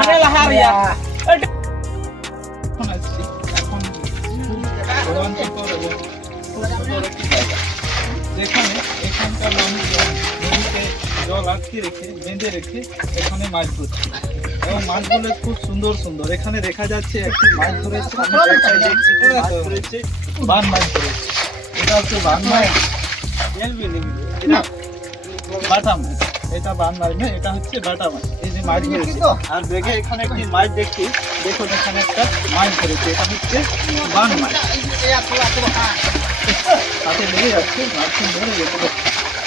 Mana lahar ya? এখন আসছি এখন রোমাঞ্চকর এবং সুন্দর একটি জায়গা, যেখানে এখানকার মানুষজন নদীতে জল আটকে রেখে বেঁধে রেখে এখানে মাছ ধরছে এবং মাছগুলো খুব সুন্দর সুন্দর। এখানে দেখা যাচ্ছে একটি মাছ ধরেছে, আমি দেখাই দেখছি কি মাছ ধরেছে, বান মাছ ধরেছে। এটা হচ্ছে বান মাছ, এটা বাটা মাছ, এটা বান মাছ না, এটা হচ্ছে বাটা মাছ। এই যে মাছ ধরেছে, আর দেখে এখানে একটি মাছ দেখছি, দেখুন এখানে একটা মাছ ধরেছে, এটা হচ্ছে বান মাছ। হাতে লেগে যাচ্ছে, মাছ ধরে যেতে,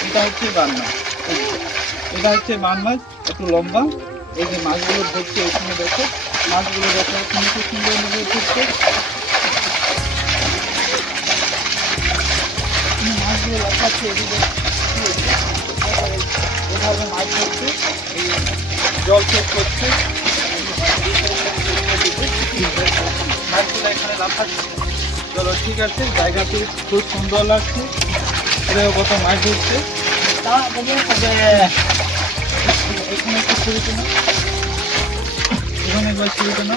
এটা হচ্ছে বান মাছ। এটা হচ্ছে বান মাছ, একটু লম্বা। এই যে মাছগুলো ধরছে এখানে দেখো, মাছগুলো দেখো এখানে কি সুন্দর ভাবে ধরছে। মাছগুলো দেখাচ্ছে এদিকে এভাবে মাছ ধরছে, এই জল চেক করছে, মাছগুলো এখানে লাফাচ্ছে। চলো ঠিক আছে, জায়গাটি খুব সুন্দর লাগছে, এরা কত মাছ ধরছে। এখানে একটু ছুরিতে না, এখানে একবার ছুরিতে না,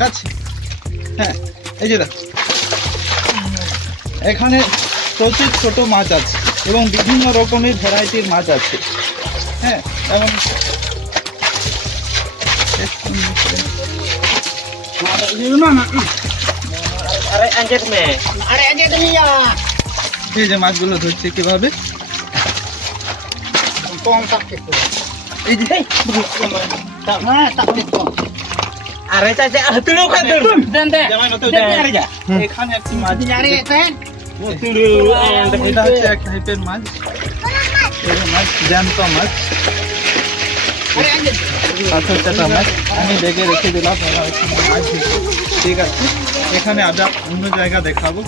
কাছে। হ্যাঁ এই যে দেখ, এখানে প্রচুর ছোট মাছ আছে এবং বিভিন্ন রকমের ভ্যারাইটির মাছ আছে। হ্যাঁ এবং এই যে মাছগুলো ধরছে কিভাবে, এই যে এখানে একটি মাছ, এটা হচ্ছে এক টাইপের মাছ, মাছ জ্যান্ত মাছ, পাথর চাটা মাছ। আমি বেগে রেখে দিলাম, মাছ ধরছে। ঠিক আছে, এখানে আবার অন্য জায়গা দেখাবো,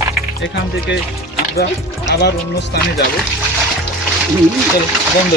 এখান থেকে আমরা আবার অন্য স্থানে যাবো। চলো বন্ধ।